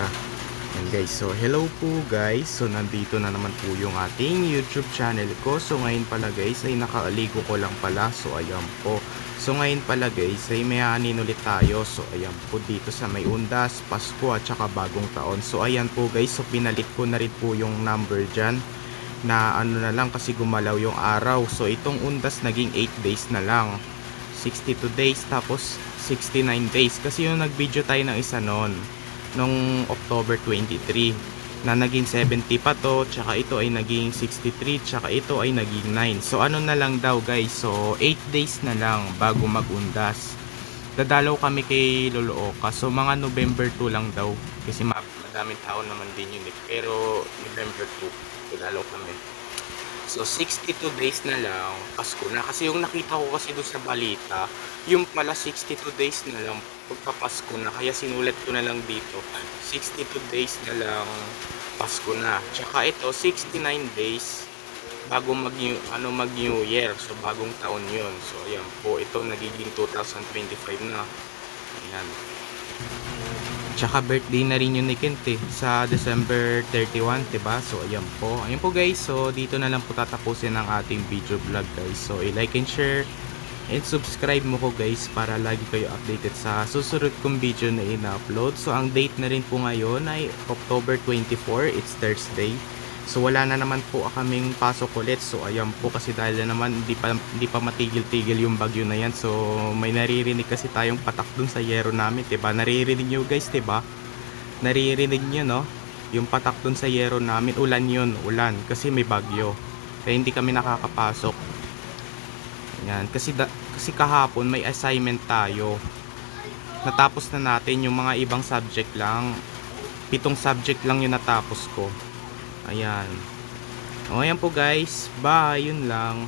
tara. Yan guys, so hello po guys. So nandito na naman po yung ating YouTube channel ko. So ngayon pala guys ay nakaaligo ko lang pala. So ayan po. So ngayon pala guys ay may anin ulit tayo. So ayan po dito sa may undas, Pasko at saka bagong taon. So ayan po guys, so pinalit ko na rin po yung number dyan na ano na lang kasi gumalaw yung araw. So itong undas naging 8 days na lang, 62 days tapos 69 days kasi yung nag video tayo ng isa noon nung October 23 na naging 70 pa to, tsaka ito ay naging 63, tsaka ito ay naging 9. So ano na lang daw guys, so 8 days na lang bago magundas. Dadalaw kami kay Lolo Oka, so mga November 2 lang daw kasi madaming tao naman din yun pero November 2 dadalaw kami. So 62 days na lang Pasko na, kasi yung nakita ko kasi doon sa balita yung pala 62 days na lang pagpapasko na, kaya sinulat ko na lang dito 62 days na lang Pasko na. Tsaka ito 69 days bago mag New Year, so bagong taon yun. So ayan po, ito nagiging 2025 na. Ayan. Tsaka birthday na rin yun ni Kent sa December 31, diba? So ayan po. Ayan po guys. So dito na lang po tatapusin ang ating video vlog guys. So i-like and share and subscribe mo ko guys para lagi kayo updated sa susunod kong video na ina-upload. So ang date na rin po ngayon ay October 24. It's Thursday. So wala na naman po kaming pasok ulit. So ayan po, kasi dahil na naman hindi pa matigil-tigil yung bagyo na yan. So may naririnig kasi tayong patak dun sa yero namin, 'di ba? Naririnig niyo guys, 'di ba? Naririnig niyo no? Yung patak dun sa yero namin, ulan 'yun, ulan kasi may bagyo. Kaya hindi kami nakakapasok. Yan, kasi kahapon may assignment tayo. Natapos na natin yung mga ibang subject lang. 7 subject lang yung natapos ko. Ayan. O, ayan po guys. Bye. Yun lang.